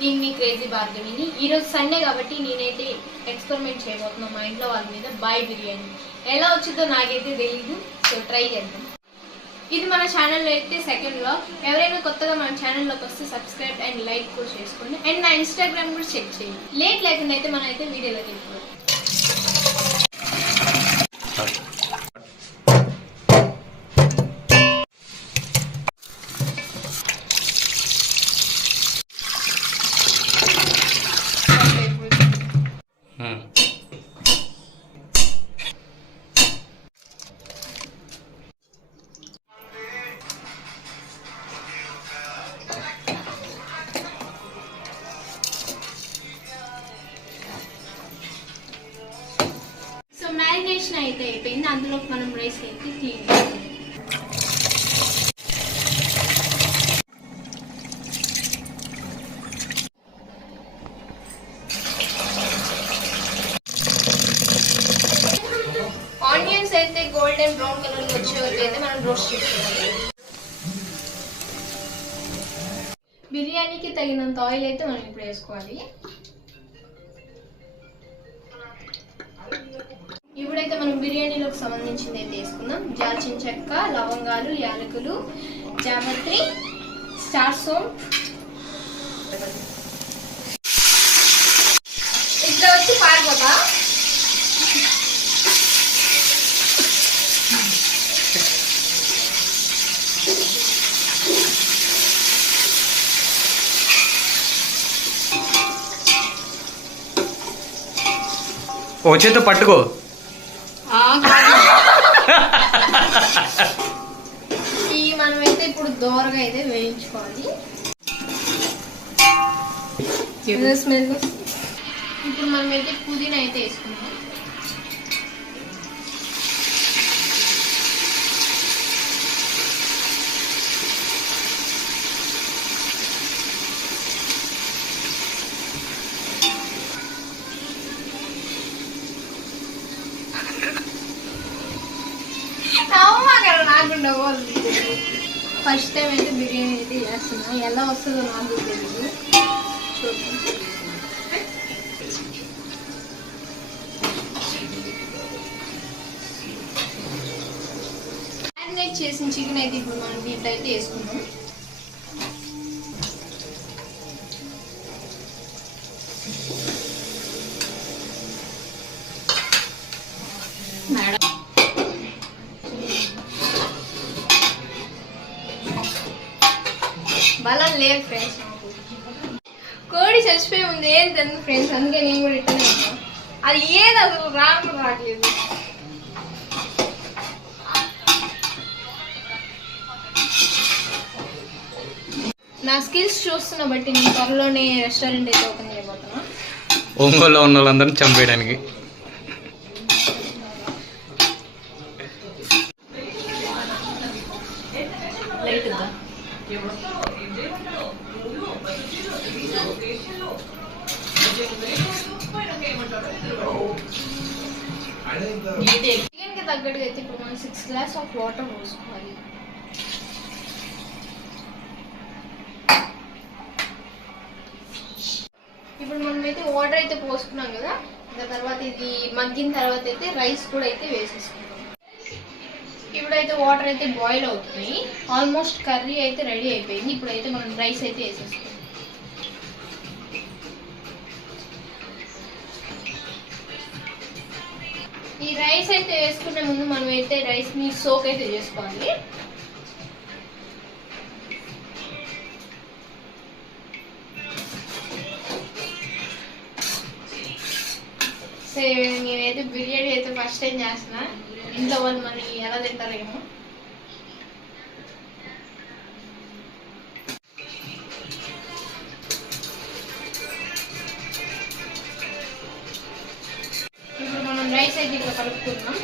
నేను మీ క్రేజీ భార్గవిని. ఈరోజు సండే కాబట్టి నేనైతే ఎక్స్పెరిమెంట్ చేయబోతున్నా మా ఇంట్లో వాళ్ళ మీద బాయ్ బిర్యానీ. ఎలా వచ్చిందో నాకైతే తెలీదు. సో ట్రై చేద్దాం. ఇది మన ఛానల్లో అయితే సెకండ్లో ఎవరైనా కొత్తగా మన ఛానల్లోకి వస్తే సబ్స్క్రైబ్ అండ్ లైక్ కూడా చేసుకోండి. అండ్ నా ఇన్స్టాగ్రామ్ కూడా చెక్ చేయండి. లేట్ లేకుండా అయితే మనం అయితే వీడియోలోకి వెళ్ళిపోతాం సో మ్యారినేషన్ అయితే అయిపోయింది. అందులో మనం రైస్ అయితే క్లీన్ చేసుకోవాలి అయితే అండ్ బ్రౌన్ కలర్ వచ్చే వరకు అయితే మనం రోస్ట్ చేసుకోవాలి. బిర్యానీకి తగినంత ఆయిల్ అయితే మనం ఇప్పుడు వేసుకోవాలి. ఇప్పుడైతే మనం బిర్యానీలోకి సంబంధించింది అయితే వేసుకుందాం. దాల్చిన చెక్క లవంగాలు యాలకులు జామత్రి స్టార్ సోమ్ ఇట్లా వచ్చి పారిపోతా ఓ చేత్తో పట్టుకో. ఈ మనమైతే ఇప్పుడు దోరగా అయితే వేయించుకోవాలి. ఇప్పుడు మనమైతే పుదీనా అయితే వేసుకుందాం ఫస్ట్ టైం అయితే బిర్యానీ అయితే చేస్తున్నా. ఎలా వస్తుందో నాకు తెలియదు మ్యారినేట్ చేసిన చికెన్ అయితే ఇప్పుడు మనం దీంట్లో అయితే మేడం. బలం లేదు ఫ్రెండ్స్ నాకు కోడి చచ్చిపోయి ఉంది ఏం తెలియదు ఫ్రెండ్స్ అందుకే నేను కూడా ఇట్టనే ఉన్నా. అది ఏది అసలు రాను రావట్లేదు. నా స్కిల్స్ చూస్తున్న బట్టి నేను త్వరలోనే రెస్టారెంట్ అయితే ఓపెన్ చేయబోతున్నా. ఒంగోలులో ఉన్న వాళ్ళందరినీ చంపేయడానికి. లైట్ చికెన్కి తగ్గట్టుగా అయితే ఇప్పుడు మనం సిక్స్ గ్లాస్ ఆఫ్ వాటర్ పోసుకోవాలి. ఇప్పుడు మనం అయితే వాటర్ అయితే పోసుకున్నాం కదా దాని తర్వాత ఇది మగ్గిన తర్వాత అయితే రైస్ కూడా అయితే వేసేసుకున్నాం ఇప్పుడైతే వాటర్ అయితే బాయిల్ అవుతున్నాయి ఆల్మోస్ట్ కర్రీ అయితే రెడీ అయిపోయింది. ఇప్పుడైతే మనం రైస్ అయితే వేసేస్తాం. ఈ రైస్ అయితే వేసుకునే ముందు మనం అయితే రైస్ని సోక్ అయితే చేసుకోవాలి. సరే నేనైతే బిర్యానీ అయితే ఫస్ట్ టైం చేస్తున్నా. ఇంట్లో వాళ్ళు మరి ఎలా తింటారేమో ఇప్పుడు మనం రైస్ అయితే ఇట్లా కలుపుకుందాం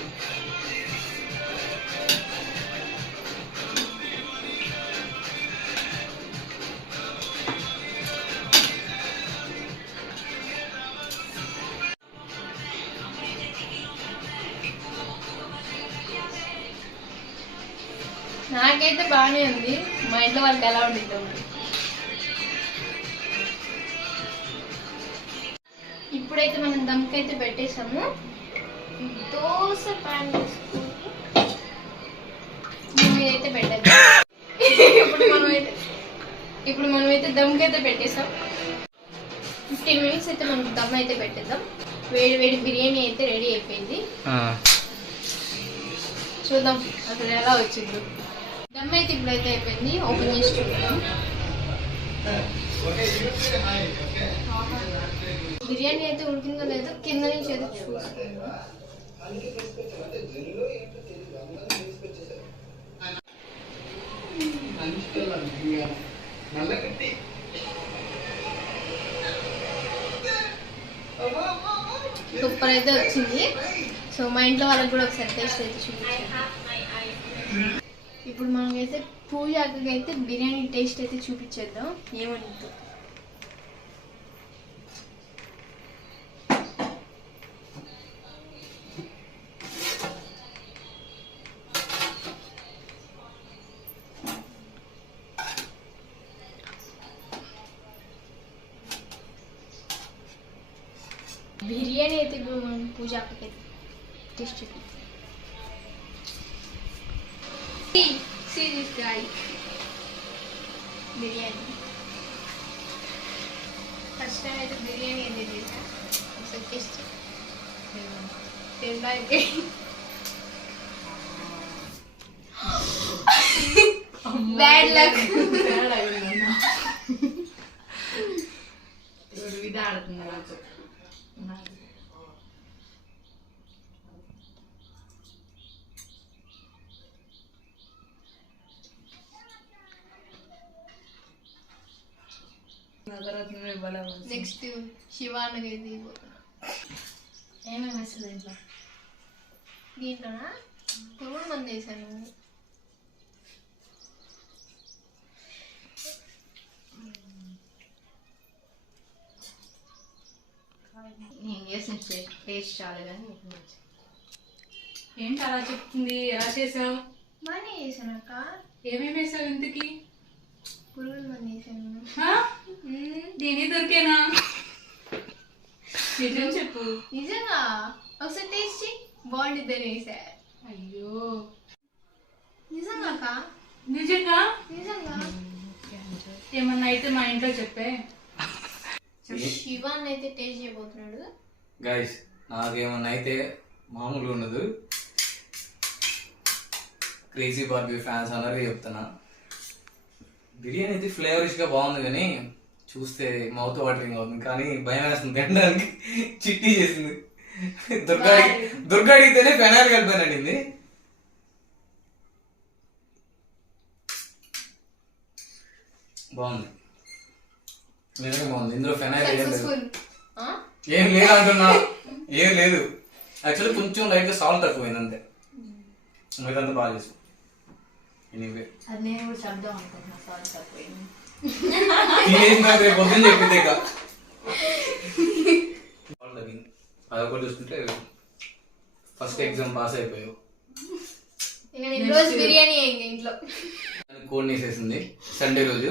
నాకైతే బాగానే ఉంది. మా ఇంట్లో వాళ్ళకి ఎలా ఉండిద్దో. ఇప్పుడైతే మనం దమ్కైతే పెట్టేసాము దోశ ప్యాన్ తీసుకొని దీని మీద అయితే పెట్టేద్దాం ఇప్పుడు మనమైతే ఇప్పుడు మనమైతే దమ్కైతే పెట్టేసాం ఫిఫ్టీన్ మినిట్స్ అయితే మనం దమ్ అయితే పెట్టేద్దాం. వేడి వేడి బిర్యానీ అయితే రెడీ అయిపోయింది. చూద్దాం అసలు ఎలా వచ్చిందో. దమ్ అయితే ఇప్పుడైతే అయిపోయింది. ఓపెన్ చేసి చూద్దాం. బిర్యానీ అయితే ఉడికిందో లేదో కింద నుంచి అయితే చూసుకుందాం సూపర్ అయితే వచ్చింది. సో మా ఇంట్లో వాళ్ళకి కూడా ఒకసారి టేస్ట్ అయితే చూపించాను ఇప్పుడు మనకైతే పూజాకి అయితే బిర్యానీ టేస్ట్ అయితే చూపించేద్దాం. ఏమంటుందో బిర్యానీ అయితే ఇప్పుడు మనం పూజాకి అయితే టేస్ట్ చూపిద్దాం. See, see this guy. Biryani first time అయితే బిర్యానీ అనేది చేసా టేస్ట్ తినడానికి బ్యాడ్ లక్ నెక్స్ట్ శివానకి అయితే ఇవ్వబోతున్నా. ఏమేమి వేస్తుంది ఇంట్లో దీంట్లోనా? పురుగుల మంది వేసాను. నేను చేసిన టేస్ట్ చాలా కానీ నీకు నచ్చదు. ఏంటి అలా చెప్తుంది? ఎలా చేసావు? బాగానే చేశాను అక్క. ఏమేమి వేసావు ఇంతకి పురుగుల మంది వేసాను హా? దీని దొరికేనా? నిజం చెప్పు. నిజంగా? ఒకసారి టేస్ట్ బాగుండిద్దని వేసా. అయ్యో. నిజంగా అక్క నిజంగా? నిజంగా? ఏమన్నా అయితే మా ఇంట్లో చెప్పే. శివాన్ అయితే టేస్ట్ చేయబోతున్నాడు. గైస్ నాకేమన్నా అయితే మామూలుగా ఉండదు. క్రేజీ బార్బీ ఫ్యాన్స్ అందరికీ చెప్తున్నా. బిర్యానీ అయితే ఫ్లేవరిష్గా బాగుంది కానీ చూస్తే మౌత్ వాటరింగ్ అవుతుంది కానీ భయం వేస్తుంది. తినడానికి చిట్టి చేసింది. దుర్గా దుర్గా అడిగితేనే ఫెనాయిల్ కలిపానండి బాగుంది. నిజంగా బాగుంది. ఇందులో ఫెనాయిల్ ఏం లేదు. ఏం లేదు అంటున్నా ఏం లేదు. యాక్చువల్లీ కొంచెం లైట్గా సాల్ట్ తక్కువైంది అంతే. మిగతా బాగా చేసు. ఎనీవే అది నేను కూడా చెప్దాం అనుకుంటున్నా సారీ తక్కువైంది. తినేసిన రేపు పొద్దున్న చెప్పింది ఇక అదొకటి చూసుకుంటే ఫస్ట్ ఎగ్జామ్ పాస్ అయిపోయావు. రోజు బిర్యానీ ఇంట్లో? కోడ్ వేసేసింది సండే రోజు.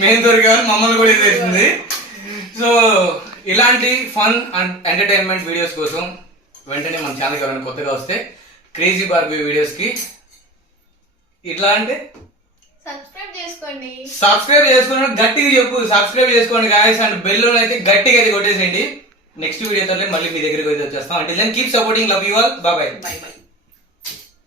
మేము దొరికామని మమ్మల్ని కూడా వేసేసింది సో ఇలాంటి ఫన్ అండ్ ఎంటర్టైన్మెంట్ వీడియోస్ కోసం వెంటనే మన ఛానల్కి ఎవరైనా కొత్తగా వస్తే క్రేజీ బార్బీ వీడియోస్కి ఇట్లా అంటే సబ్స్క్రైబ్ చేసుకోండి. సబ్స్క్రైబ్ చేసుకోండి. గట్టిగా చెప్పు. సబ్స్క్రైబ్ చేసుకోండి గాయస్ అండ్ బెల్ అయితే గట్టిగా అయితే కొట్టేసేయండి. నెక్స్ట్ వీడియో మళ్ళీ మీ దగ్గరికి వచ్చేస్తాం. అంటే then keep supporting love you all bye bye bye